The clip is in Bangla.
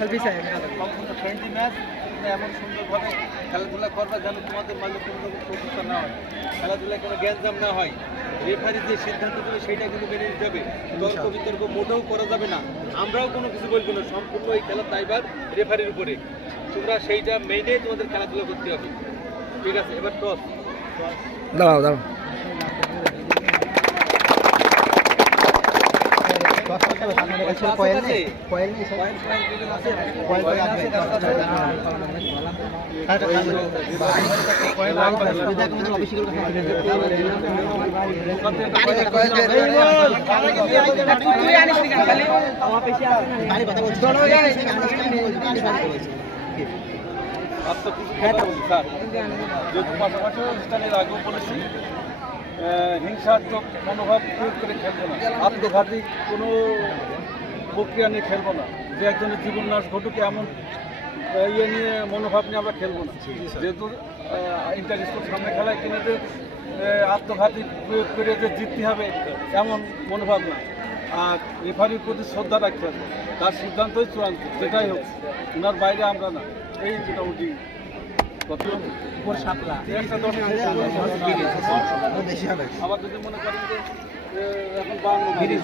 সম্পূর্ণ ফ্রেন্ডলি ম্যাচ, এমন সুন্দরভাবে খেলাধুলা করবে যেন তোমাদের মাঝে কোনো রকম সমস্যা না হয়, খেলাধুলায় কোনো গ্যাঞ্জাম না হয়। রেফারি যে সিদ্ধান্ত দেবে সেইটা কিন্তু মেনে নিতে হবে, তর্ক বিতর্ক মোটেও করা যাবে না, আমরাও কোনো কিছু বলবো না, সম্পূর্ণ এই খেলার দায়ভার রেফারির উপরে, তোমরা সেইটা মেনে তোমাদের খেলাধুলা করতে হবে। ঠিক আছে, এবার টস। দাঁড়াও দাঁড়াও। যেহেতু পাশাপাশি অনুষ্ঠানের আগেও বলেছি, হিংসাত্মক মনোভাব প্রয়োগ করে খেলবো না, আত্মঘাতী কোনো প্রক্রিয়া নিয়ে খেলবো না, যে একজনের জীবন নাশ ঘটুক এমন ইয়ে নিয়ে মনোভাব নিয়ে আমরা খেলবো না। যেহেতু ইন্টার স্কুল সামনে খেলায় কিনে যে আত্মঘাতী প্রয়োগ করে যে জিততে হবে এমন মনোভাব না, আর রেফারির প্রতি শ্রদ্ধা রাখতে হবে, তার সিদ্ধান্তই চূড়ান্ত, যেটাই হোক, ওনার বাইরে আমরা না। এই মোটামুটি আমার যদি মনে করেন যে এখন 52